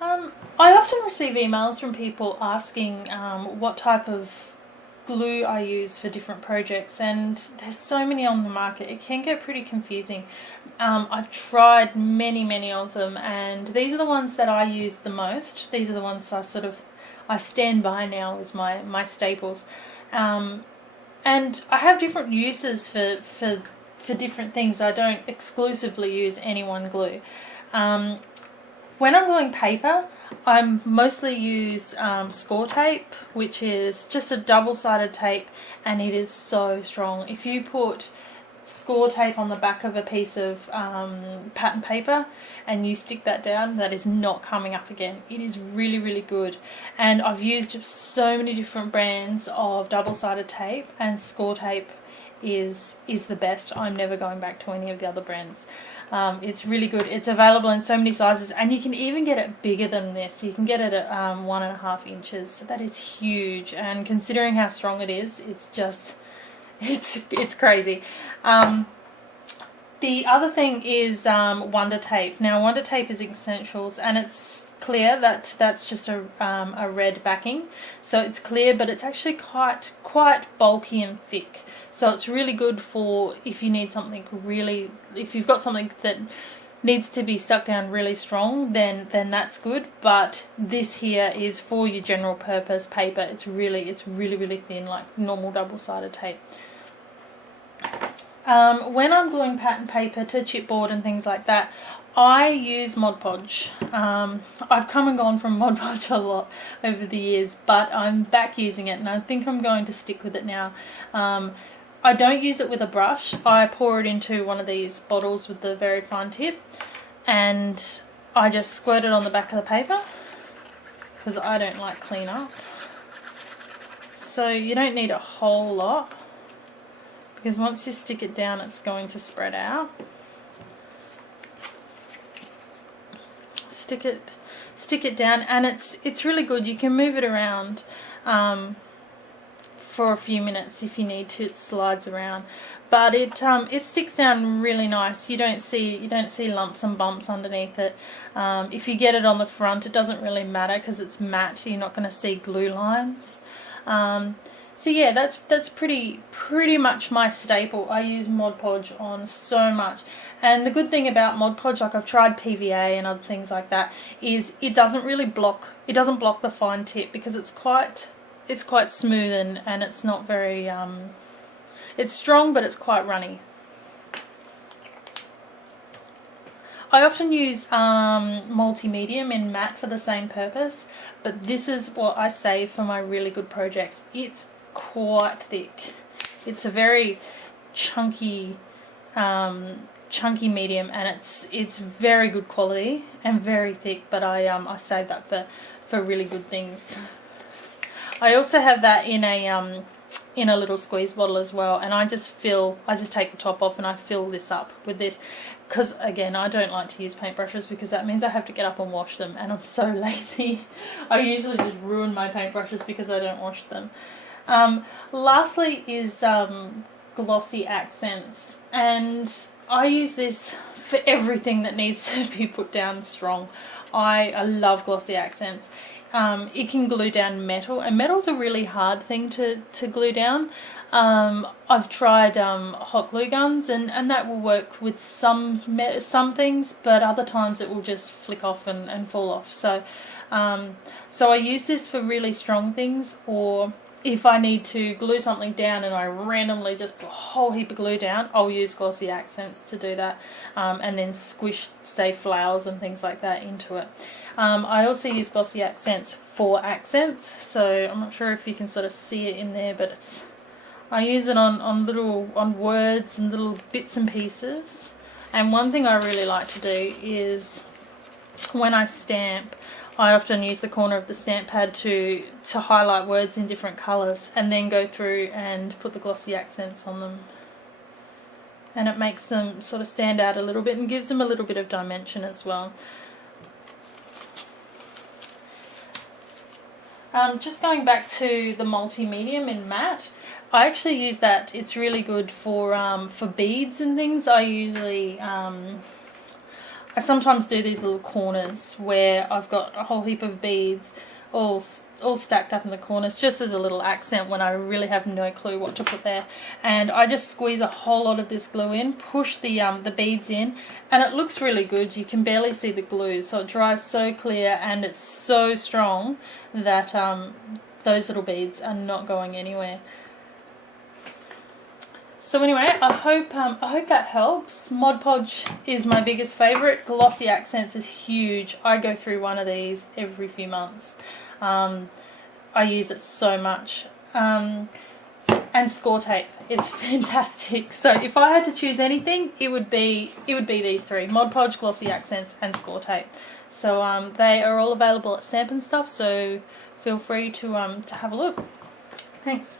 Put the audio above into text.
I often receive emails from people asking what type of glue I use for different projects, and there's so many on the market it can get pretty confusing. I've tried many of them, and these are the ones that I use the most. These are the ones I stand by now as my staples, and I have different uses for different things. I don't exclusively use any one glue. When I'm gluing paper, I mostly use Scor-Tape, which is just a double-sided tape, and it is so strong. If you put Scor-Tape on the back of a piece of pattern paper and you stick that down, that is not coming up again. It is really good, and I've used so many different brands of double-sided tape, and Scor-Tape is the best. I'm never going back to any of the other brands. It's really good. It's available in so many sizes, and you can even get it bigger than this. You can get it at 1.5 inches, so that is huge, and considering how strong it is, it's just it's crazy. The other thing is Wonder Tape. Now, Wonder Tape is Essentials, and it's clear. That's just a red backing, so it's clear, but it's actually quite bulky and thick. So it's really good for if you need something really, if you've got something that needs to be stuck down really strong, then that's good. But this here is for your general purpose paper. It's really thin, like normal double-sided tape. When I'm gluing pattern paper to chipboard and things like that, I use Mod Podge. I've come and gone from Mod Podge a lot over the years, but I'm back using it, and I think I'm going to stick with it now. I don't use it with a brush. I pour it into one of these bottles with the very fine tip, and I just squirt it on the back of the paper because I don't like cleanup. So you don't need a whole lot, because once you stick it down, it's going to spread out. Stick it down, and it's really good. You can move it around for a few minutes if you need to. It slides around, but it sticks down really nice. You don't see lumps and bumps underneath it. If you get it on the front, it doesn't really matter because it's matte. You're not going to see glue lines. So yeah, that's pretty much my staple. I use Mod Podge on so much. And the good thing about Mod Podge, like I've tried PVA and other things like that, is it doesn't block the fine tip, because it's quite smooth, and it's not very it's strong, but it's quite runny. I often use multi-medium in matte for the same purpose, but this is what I save for my really good projects. It's quite thick. It's a very chunky medium, and it's very good quality and very thick, but I save that for really good things. I also have that in a little squeeze bottle as well, and I just take the top off and I fill this up with this, because again, I don't like to use paintbrushes because that means I have to get up and wash them, and I'm so lazy. I usually just ruin my paintbrushes because I don't wash them. Lastly is Glossy Accents, and I use this for everything that needs to be put down strong. I love Glossy Accents. It can glue down metal, and metal's a really hard thing to glue down. I've tried hot glue guns, and that will work with some things, but other times it will just flick off and fall off. So I use this for really strong things, or if I need to glue something down and I randomly just put a whole heap of glue down, I'll use Glossy Accents to do that, and then squish, say, flowers and things like that into it. I also use Glossy Accents for accents, so I'm not sure if you can sort of see it in there, but I use it on words and little bits and pieces. And one thing I really like to do is when I stamp, I often use the corner of the stamp pad to highlight words in different colours, and then go through and put the Glossy Accents on them. And it makes them sort of stand out a little bit and gives them a little bit of dimension as well. Just going back to the multi-medium in matte, I actually use that. It's really good for beads and things. I usually I sometimes do these little corners where I've got a whole heap of beads all stacked up in the corners, just as a little accent when I really have no clue what to put there. And I just squeeze a whole lot of this glue in, push the beads in, and it looks really good. You can barely see the glue, so it dries so clear and it's so strong that those little beads are not going anywhere. So anyway, I hope that helps. Mod Podge is my biggest favourite. Glossy Accents is huge. I go through one of these every few months. I use it so much. And Scor-Tape is fantastic. So if I had to choose anything, it would be these three: Mod Podge, Glossy Accents, and Scor-Tape. So they are all available at Stamp and Stuff. So feel free to have a look. Thanks.